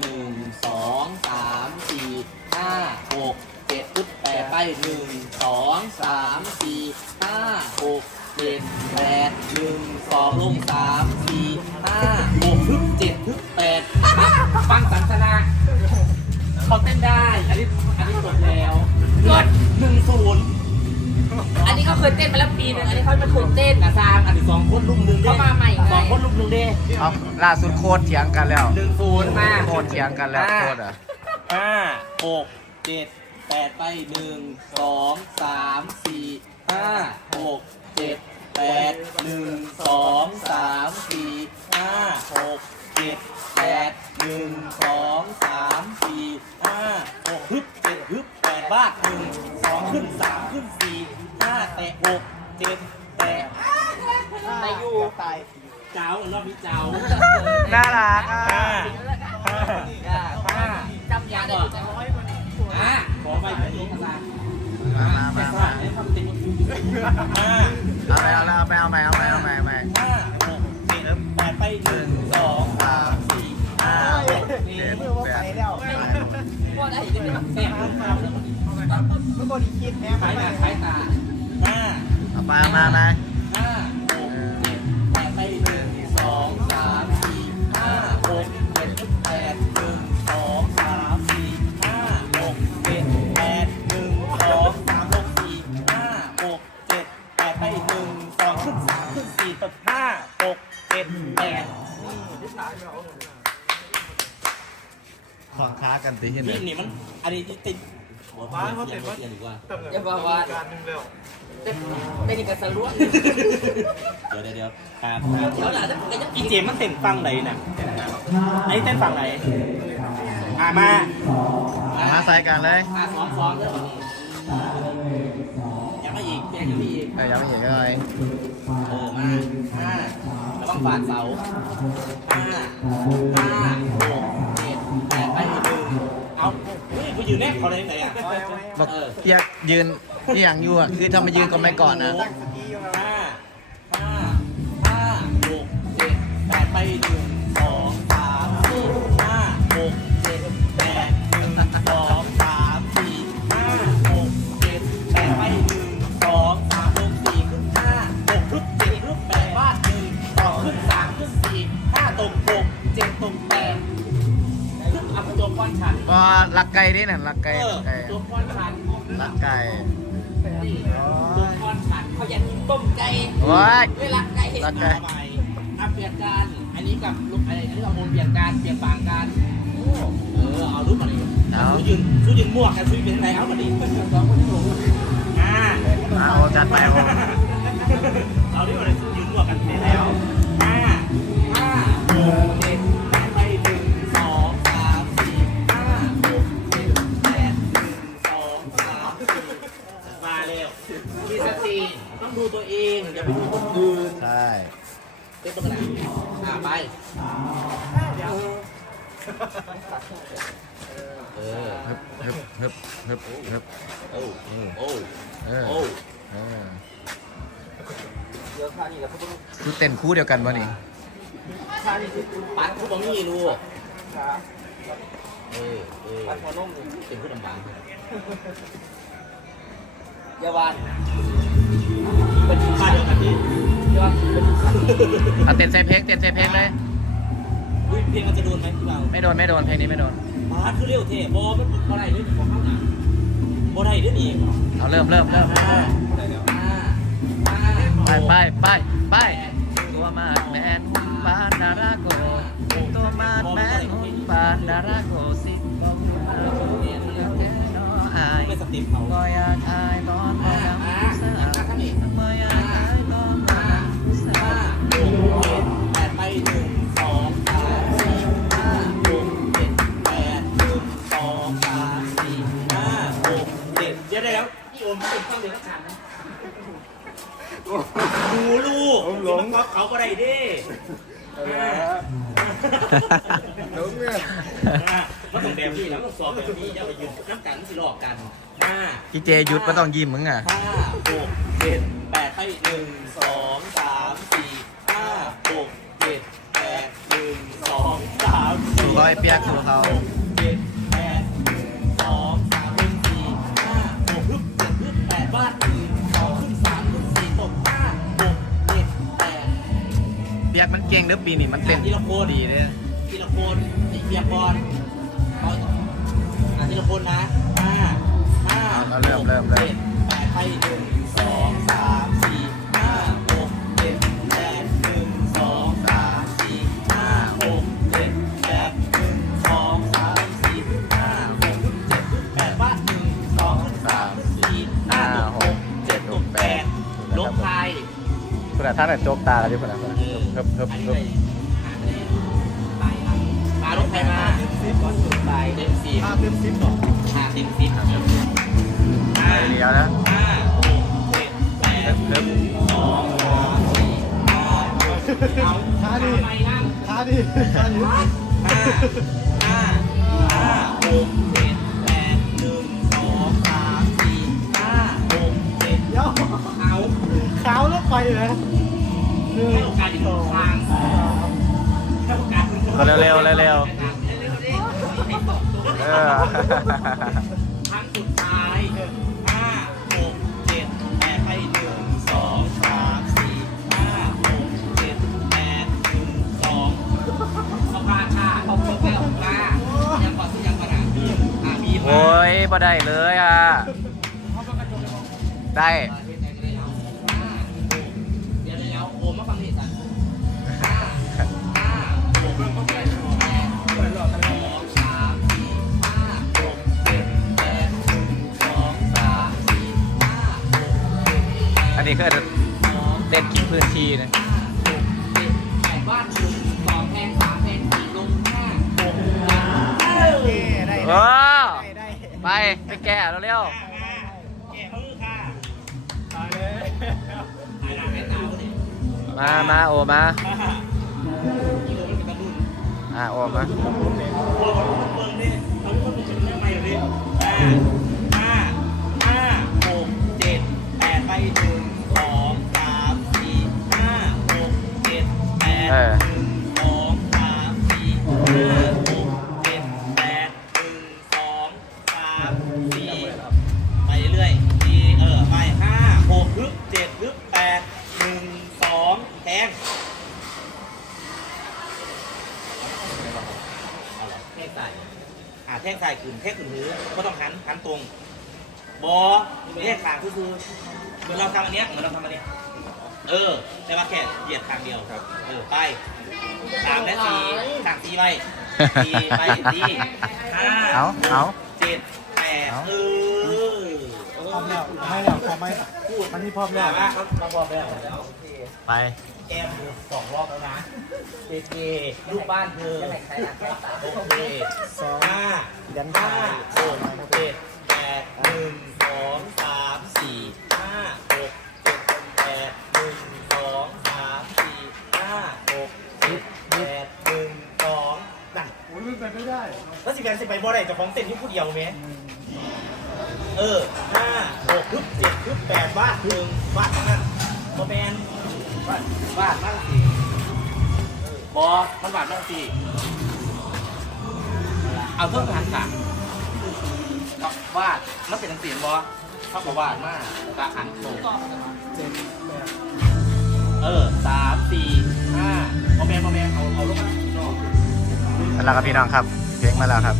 หนึ่งสองสามสี่ห้าหกเจ็ดปึ๊บแปดไปหนึ่งสองสามสี่ห้าหกเจ็ดแปดหนึ่งสองลงสามสี่ห้าหกปึ๊บเจ็ดปึ๊บแปดฟังสันทนาเขาเต้นได้ อันนี้อันนี้จบแล้วกดหนึ่งศูนย์ อันนี้เขาเคยเต้นมาแล้วปีหนึงอันนี้เขาไม่เคยเต้นกระซางอันนี้สองคนลุมหนึ่งด้เขามาใหม่ไง สองคนลุมหนึ่งเด้เอาล่าสุดโคตรเถียงกันแล้ว หนึ่งศูนย์มา โคตรเถียงกันแล้วโคตรอะห้าหกเจ็ดแปดไปหนึ่งสองสามสี่ห้าหกเจ็ดแปดหนึ่งสองสามสี่ห้าหกเจ็ดแปดหนึ่งสองสามสี่ห้าหกฮึบเจ็ดฮึบแปดบ้าหนึ่งสองขึ้นสามขึ้นสี่ แตะหกเจ็ดแตะแต่อยู่เจ้ารอบนี้เจ้าน่ารักอะห้าห้าห้าจำยาได้อยู่แต่ร้อยกว่านี้อะขอไปแบบนี้กันละอะแต่ว่าให้ทำติดห้าเอาไปเอาแล้วเอาไปเอาใหม่เอาใหม่เอาใหม่เอาใหม่ห้าหกเจ็ดแปดไปหนึ่งสองสามสี่ห้าหกเจ็ดแปดพวกอะไรจะเป็นแปดห้าขายหน้าขายตาห้าเอา ปเอามาไหมห้าหกเจ็ดแปดไปหนึ่งสองสามสี่ห้าหกเจ็ดแปดหนึ่งสองสามสี่ห้าหกเจ็ดแปดหนึ่งสองสามหกสี่ห้าหกเจ็ดแปดไปหนึ่งสองขึ้นสามขึ้นสี่ตัดห้าหกเจ็ดแปดขอค้ากันตีที่ไหนนี่นี่มันอันนี้ติด ว้าเขาติดว่าดีกว่าอย่าบอกว่าเต้นเต้นกับสล้วนเดี๋ยวเดี๋ยวเดี๋ยวครับเดี๋ยวหล่ะจะไปจะอีเจมมันเต้นฟังไหนน่ะไอ้เต้นฟังไหนอ่ามาเอามาใส่กันเลยอ่าซ้อมซ้อมเด้อยังไม่อีกยังไม่อีกเออยังไม่เห็นเลยเออมาห้าแล้วต้องฝาดเสาห้าห้า ยกูยืนแนบเขาได้ยังไงอะ บอกเปียกยืนที่อย่างอยู่อะ คือทำมายืนก็ไม่ก่อนนะ ไก่ด้วยน่ะรักไก่เออไก่ตัวก้อนฉันรักไก่ตัวก้อนฉันเขาอยากกินต้มไก่ว้ายเวลาไก่รักไก่ทำไมอะเปลี่ยนการอันนี้กับลูกอะไรอันนี้เราโอนเปลี่ยนการเปลี่ยนฝั่งกันโอ้เออเอารูปมาดิเอาสู้ยืนสู้ยืนมั่วกันสู้เป็นไงเอามาดิสองคนที่ลงอ่าเอาโอจัดไปโอเอาดิมาเลย มีสติต้องดูตัวเองอย่าไปดูคนอื่นใช่เต้นตรงไหนอ่าไปเออฮึบฮึบฮึบฮึบฮึบโอ้โอ้เออโอ้เออเดี๋ยวข้าวนี่แล้วเขาต้องคือเต้นคู่เดียวกันวะนี่ข้าวนี่คือปัดผู้บังนี่ลูกเออเออปัดหัวนมนี่เป็นผู้ดำบังอ ยาวานเป็นป้าเดียวกันดิอยาวานเป็นเอาเต้นใส่เพลงเต้นใส่เพลงเลยอุ้ยเพลงมันจะโดนไหมพี่เบาไม่โดนไม่โดนเพลงนี้ไม่โดนป้าคือเร็วเท่บอมันบอได้ด้วยของข้างหน้าบอได้ด้วยนี่เอาเริ่มเริ่มเริ่มห้าห้าห้าไปไปไปไปตัวมาดแมนหุ่นปานดาราโกตัวมาดแมนหุ่นปานดาราโกสิบอกมาผู้เดียวแค่นออายไม่สติปเขาบ่อยากอาย แล้วพี่โอมพี่เป็นข้างเดียวกับฉันนะดูลูกหลงเขาเขาก็ได้เด้หลงเนี่ยมันต้องแบบนี้แล้วต้องสอบแบบนี้อย่าไปยืนน้ำกันสิหลอกกันห้าอีเจหยุดไม่ต้องยิ้มมึงอะ ห้าหกเจ็ดแปดไปหนึ่งสองสามสี่ห้าหกเจ็ดแปดหนึ่งสองสามสี่บอยเปียกสู่เขาเมันเก่งเด้อปีนี้มันเต้นทีละคนดีเด้อทีละคนอีกเพียบอลเอาอะทีละคนนะห้าห้าเอาเริ่มเริ่มเริ่ม จ็ดแปดไปหนึ่งสองสามสี่ห้าหกเจ็ดแปดหนึ่งสองสามสี่ห้าหกเจ็ดแปดหนึ่งสองสามสี่ห้าหกเจ็ดแปดบ้าหนึ่งสองสามสี่ห้าหกเจ็ดแปดลบไทยคุณอาท่านน่ะโจกตาแล้วดิคุณอาเฮิบเฮิบอันนี้เฮิเลบยตาละมาลบไทยมาต็มสิบก่อนสุดตายเต็มสิบเต็มสิบก่อนห้าเต็มสิบห้าเลี้ยวนะห้าหกเจ็ดแปดเฮิบเฮิบสองสามสี่ห้าหกเอาช้าดิช้าดิช้าดิห้าห้าห้าหกเจ็ดแปดหนึ่งสองสามสี่ห้าหกเจ็ดเดี๋ยวเอาขาวแล้วไปเลย ก็เร็วเร็วเร็วเร็วเออครั้งสุดท้ายห้าหกเจ็ดแปดไปหนึ่งสองสามสี่ห้าหกเจ็ดแปดหนึ่งสองขอบคุณค่ะขอบคุณค่ะขอบคุณค่ะยังก่อนที่ยังก่อนอะบีมอะบีมโอ้ยบ่ได้เลยอะได้ นนี้คือสองเต้นกินพื้นที่นะห้าหกเจ็ดแปดบ้านหนึ่งสองแพงสามแพงสี่ลงห้าหกเจ็ดเย้ได้เอได้อได้ได้ไป ไปแก่เร็วแก่มือค่ะตายเลยหายหน้าแม่ตาเลยๆมามาโอมาอีโอมันเป็นกระดุนอะโอมาโอ้ยมันเบิ่งนี่เราทุกคนเป็นเรื่องใหม่เลยห้า ขึ้นแท่งขึ้นหูก็ต้องหันหันตรงบอแยกขางก็คือเหมือนเราทำอันเนี้ยเหมือนเราทำอันเนี้ยเออ แต่ว่าแค่เหยียดขางเดียวครับ เออไปสามและสี่ขางสี่ไปสี่ไปสี่ห้าเอาเอาเจ็ดแปดเออพร้อมแล้วไม่แล้วพร้อมไหมพูดมันนี่พร้อมแล้วพร้อมแล้วไป แอมสองรอบแล้วนะเจเจลูกบ้านเธอโอเคสองห้ายันห้าตายหกเจ็ดแปดหนึ่งสองสามสี่ห้าหกเจ็ดแปดหนึ่งสองสามสี่ห้าหกเจ็ดแปดหนึ่งสองนั่นโอ้ยมันไปไม่ได้ แล้วสิแมนสิไปบ่ได้เจะฟ้าของเต้นที่ผู้เดียวไหมเออห้าหกฮึบเจ็ดฮึบแปดวาดหนึ่งวาดนั่นบอแมนวาดวาดบ้างสิบอมันวาดบ้างสิเอาเพิ่มหันค่ะวาดมันเป็นหนังสือบอเขาบอกวาดมากกะหันตรงเจ็ดแปดเออสามสี่ห้าพอแมนพอแมนเอาเอาลงมาข้านอกแล้วครับพี่น้องครับ เพลงมาแล้วครับ